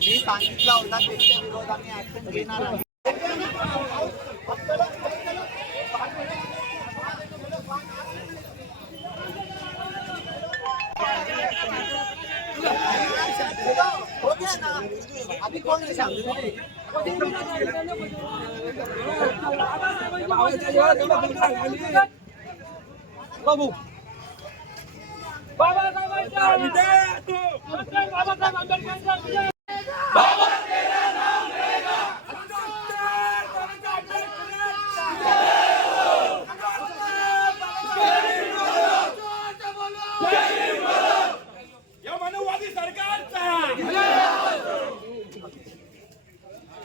मी सांगितलं होता त्याच्या विरोधात मी ऍक्शन घेणार आहे अभी कौन है सामने बाबू बाबासाहेबांच्या डॉक्टर बाबासाहेब आंबेडकरांचा विजय या मानववादी सरकारचा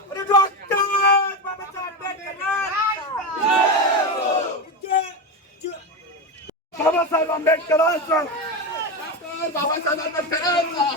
अरे डॉक्टर बाबासाहेब आंबेडकरांचा बाबासाहेब आंबेडकरांचा. डॉक्टर बाबासाहेब आंबेडकरांचा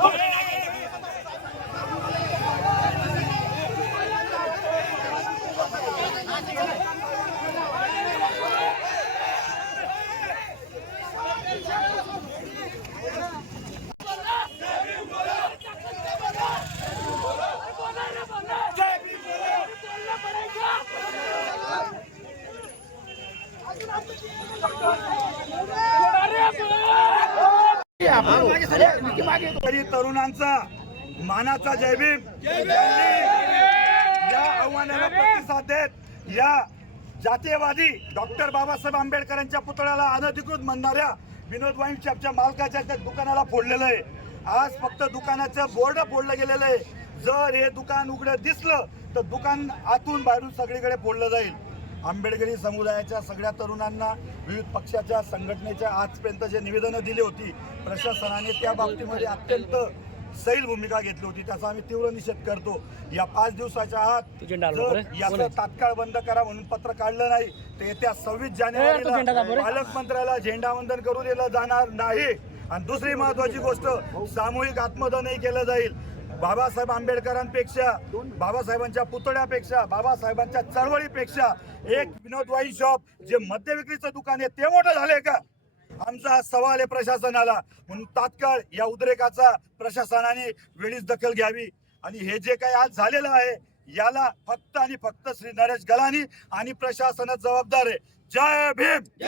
तरी तरुणांचा मानाचा जयभीम या आव्हानाला प्रतिसाद देत या जातीयवादी डॉक्टर बाबासाहेब आंबेडकरांच्या पुतळ्याला अनधिकृत म्हणणाऱ्या विनोद वाईन शॉपच्या मालकाच्या त्या दुकानाला फोडलेलं आहे. आज फक्त दुकानाचं बोर्ड फोडलं गेलेलं आहे. जर हे दुकान उघडं दिसलं तर दुकान आतून बाहेरून सगळीकडे फोडलं जाईल. आंबेडकरी समुदायाच्या सगळ्या तरुणांना विविध पक्षाच्या संघटनेच्या आजपर्यंत जे निवेदनं दिली होती प्रशासनाने त्या बाबतीमध्ये अत्यंत सैल भूमिका घेतली होती. त्याचा आम्ही तीव्र निषेध करतो. या पाच दिवसाच्या आत जर याचं तात्काळ बंद करा म्हणून पत्र काढलं नाही तर येत्या सव्वीस जानेवारीला पालकमंत्र्याला झेंडावंदन करू दिलं जाणार नाही. आणि दुसरी महत्वाची गोष्ट सामूहिक आत्मदनही केलं जाईल. बाबासाहेब आंबेडकरांपेक्षा बाबासाहेबांच्या पुतळ्यापेक्षा बाबासाहेबांच्या चळवळीपेक्षा एक विनोद वाईन शॉप जे मद्य विक्रीचं दुकान आहे ते मोठं झालंय का? आमचा हा सवाल आहे प्रशासनाला. म्हणून तात्काळ या उद्रेकाचा प्रशासनाने वेळीच दखल घ्यावी. आणि हे जे काही आज झालेलं आहे याला फक्त आणि फक्त श्री नरेश गलानी आणि प्रशासनच जबाबदार आहे. जय भीम!